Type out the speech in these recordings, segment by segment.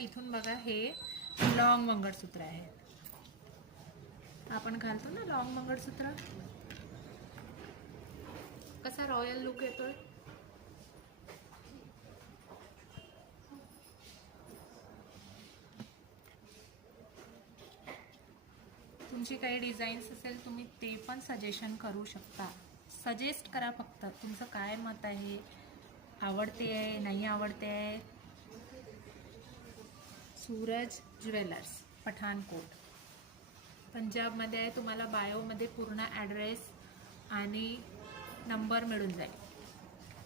इथून बघा हे लॉंग मंगळसूत्र आहे. आपण घालतो ना लॉंग मंगळसूत्र, कसा रॉयल लुक येतोय. तुमची काही डिझाईन्स असेल तुम्ही ते पण सजेशन करू शकता. सजेस्ट करा फक्त तुमचं काय मत आहे, आवडते आहे नाही आवडते आहे. सूरज ज्वेलर्स, पठाणकोट, पंजाबमध्ये आहे. तुम्हाला बायोमध्ये पूर्ण ॲड्रेस आणि नंबर मिळून जाईल.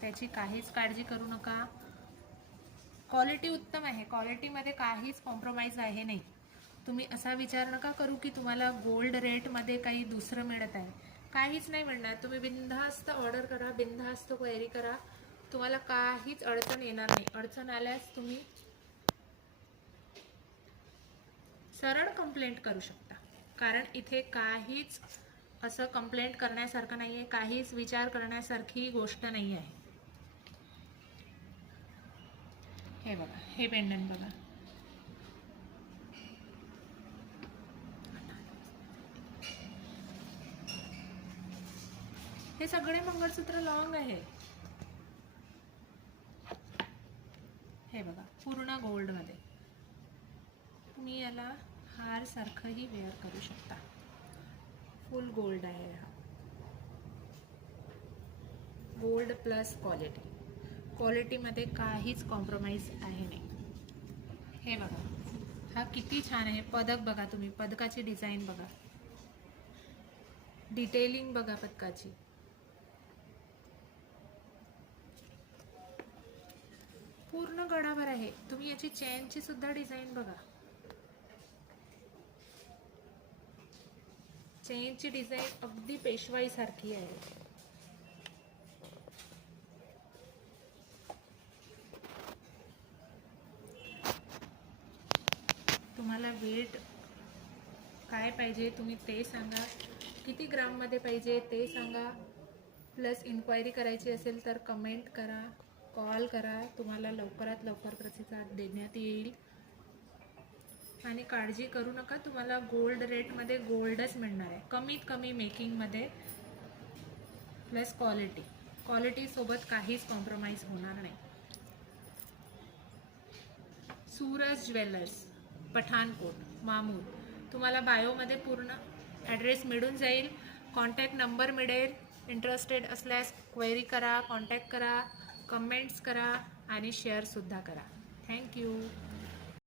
त्याची काहीच काळजी करू नका. क्वालिटी उत्तम आहे, क्वालिटीमध्ये काहीच कॉम्प्रोमाइज आहे नाही. तुम्ही असा विचार नका करू की तुम्हाला गोल्ड रेटमध्ये काही दुसरं मिळत आहे. काहीच नाही मिळणार. तुम्ही बिनधास्त ऑर्डर करा, बिनधास्त क्वेरी करा, तुम्हाला काहीच अडचण येणार नाही. अडचण आल्यास तुम्ही सरळ कंप्लेंट करू शकता, कारण इथे काहीच असं कंप्लेंट करण्यासारखं नाही आहे, काहीच विचार करण्यासारखी गोष्ट नाही आहे. हे बघा, हे पेंडंट बघा, हे सगळे मंगळसूत्र लॉंग आहे. हे बघा पूर्ण गोल्डमध्ये. तुम्ही याला हार सारखंही वेअर करू शकता. फुल गोल्ड आहे हा. गोल्ड प्लस क्वालिटी, क्वालिटीमध्ये काहीच कॉम्प्रोमाइज आहे नाही. हे बघा, हा किती छान आहे. पदक बघा तुम्ही, पदकाची डिझाईन बघा, डिटेलिंग बघा पदकाची. पूर्ण गडावर आहे. तुम्ही याची चेनची सुद्धा डिझाईन बघा, चेनची डिझाईन अगदी पेशवाई सारखी आहे. तुम्हाला वेट काय पाहिजे तुम्ही ते सांगा, किती ग्राममध्ये पाहिजे ते सांगा. प्लस इन्क्वायरी करायची असेल तर कमेंट करा, कॉल करा. तुम्हाला लवकरात लवकर प्रतिसाद देण्यात येईल. आणि काळजी करू नका, तुम्हाला गोल्ड रेटमध्ये गोल्डच मिळणार आहे, कमीत कमी मेकिंगमध्ये. प्लस क्वालिटीसोबत काहीच कॉम्प्रोमाइज होणार नाही. सूरज ज्वेलर्स, पठाणकोट, मामूर. तुम्हाला बायोमध्ये पूर्ण ॲड्रेस मिळून जाईल, कॉन्टॅक्ट नंबर मिळेल. इंटरेस्टेड असल्यास क्वेरी करा, कॉन्टॅक्ट करा, कमेंट्स करा आणि शेअरसुद्धा करा. थँक्यू.